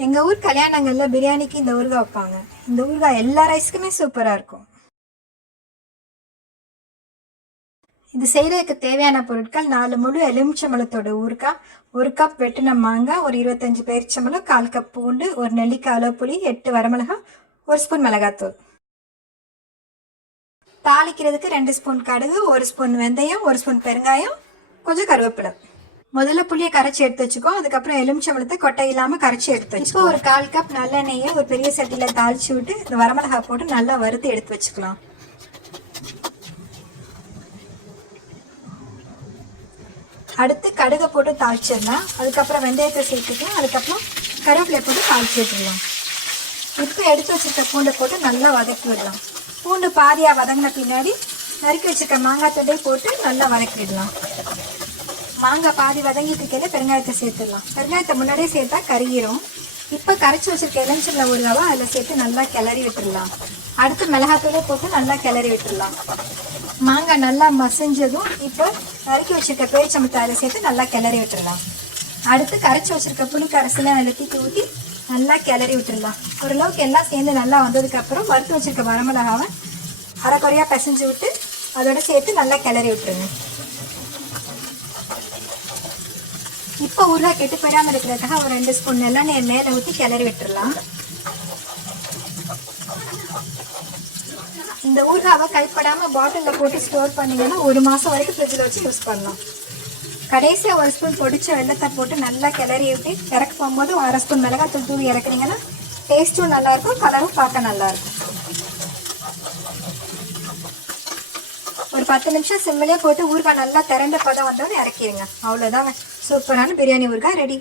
எங்கள் ஊர் கல்யாணங்களில் பிரியாணிக்கு இந்த ஊறுகாய் வைப்பாங்க. இந்த ஊறுகாய் எல்லா ரைஸ்க்குமே சூப்பராக இருக்கும். இது செய்கிறதுக்கு தேவையான பொருட்கள் 4 முழு எலுமிச்சம்பழத்தோட ஊறுகாய், 1 கப் வெட்டின மாங்காய், ஒரு 25 பேரிச்சம்பழம், 1/4 கப் பூண்டு, ஒரு நெல்லிக்காய் அளவு புளி, 8 வரமிளகாய், 1 ஸ்பூன் மிளகாத்தூள். தாளிக்கிறதுக்கு 2 ஸ்பூன் கடுகு, 1 ஸ்பூன் வெந்தயம், 1 ஸ்பூன் பெருங்காயம், கொஞ்சம் கருவேப்பிலை. முதல்ல புளியை கரைச்சி எடுத்து வச்சுக்கோ. அதுக்கப்புறம் எலுமிச்சம்பழத்தை கொட்டை இல்லாமல் கரைச்சி எடுத்து வச்சுக்கோ. ஒரு 1/4 கப் நல்லெண்ணெயை ஒரு பெரிய சட்டியில் தாளிச்சு விட்டு இந்த வரமிளகாய் போட்டு நல்லா வறுத்து எடுத்து வச்சுக்கலாம். அடுத்து கடுகை போட்டு தாளிச்சிடலாம். அதுக்கப்புறம் வெந்தயத்தை சேர்த்துக்கலாம். அதுக்கப்புறம் கருவேப்பிலை போட்டு தாளிச்சு விட்டுடலாம். இப்போ எடுத்து வச்சுருக்க பூண்டை போட்டு நல்லா வதக்கி விடலாம். பூண்டு பாதியாக வதங்கின பின்னாடி நறுக்கி வச்சுருக்க மாங்காய் தட்டை போட்டு நல்லா வதக்கி விடலாம். மாங்காய் பாதி வதங்கிட்டு இருக்கையில பெருங்காயத்தை சேர்த்துடலாம். பெருங்காயத்தை முன்னாடியே சேர்த்தா கருகிரும். இப்போ கரைச்சி வச்சிருக்க எலுமிச்சம்பழ ஊறுகாவை அதில் சேர்த்து நல்லா கிளறி விட்டுடலாம். அடுத்து மிளகாத்தூளை போட்டு நல்லா கிளறி விட்டுடலாம். மாங்காய் நல்லா மசிஞ்சதும் இப்போ நறுக்கி வச்சிருக்க பேரிச்சம்பழத்தை அதில் சேர்த்து நல்லா கிளறி விட்டுடலாம். அடுத்து கரைச்சி வச்சிருக்க புளி கரைசலை அதில் ஊற்றி நல்லா கிளறி விட்டுடலாம். ஓரளவுக்கு எல்லாம் சேர்ந்து நல்லா வந்ததுக்கப்புறம் வறுத்து வச்சிருக்க வரமிளகாவை அரைக்குறையாக பிசைஞ்சு விட்டு அதோட சேர்த்து நல்லா கிளறி விட்டுருங்க. இப்போ ஊறுகாய் கெட்டு போயிடாமல் இருக்கிறதுக்காக ஒரு 2 ஸ்பூன் நல்லெண்ணெய் மேலே ஊற்றி கிளறி விட்டுடலாம். இந்த ஊறுகாவை கைப்படாமல் பாட்டிலில் போட்டு ஸ்டோர் பண்ணிங்கன்னா 1 மாதம் வரைக்கும் ஃப்ரிட்ஜில் வச்சு யூஸ் பண்ணலாம். கடைசியாக 1 ஸ்பூன் பொடிச்ச வெள்ளத்தை போட்டு நல்லா கிளறி விட்டு இறக்க போகும்போது 1/2 ஸ்பூன் மிளகாத்தூள் தூவி இறக்குனீங்கன்னா டேஸ்ட்டும் நல்லாயிருக்கும், கலரும் பார்க்க நல்லாயிருக்கும். ஒரு 10 நிமிஷம் சிம்மிலே போட்டு ஊறுகாய் நல்லா திரண்ட பதம் வந்தோன்னு இறக்கிடுங்க. அவ்வளோதாங்க, சூப்பரான பிரியாணி ஊறுகாய் ரெடி.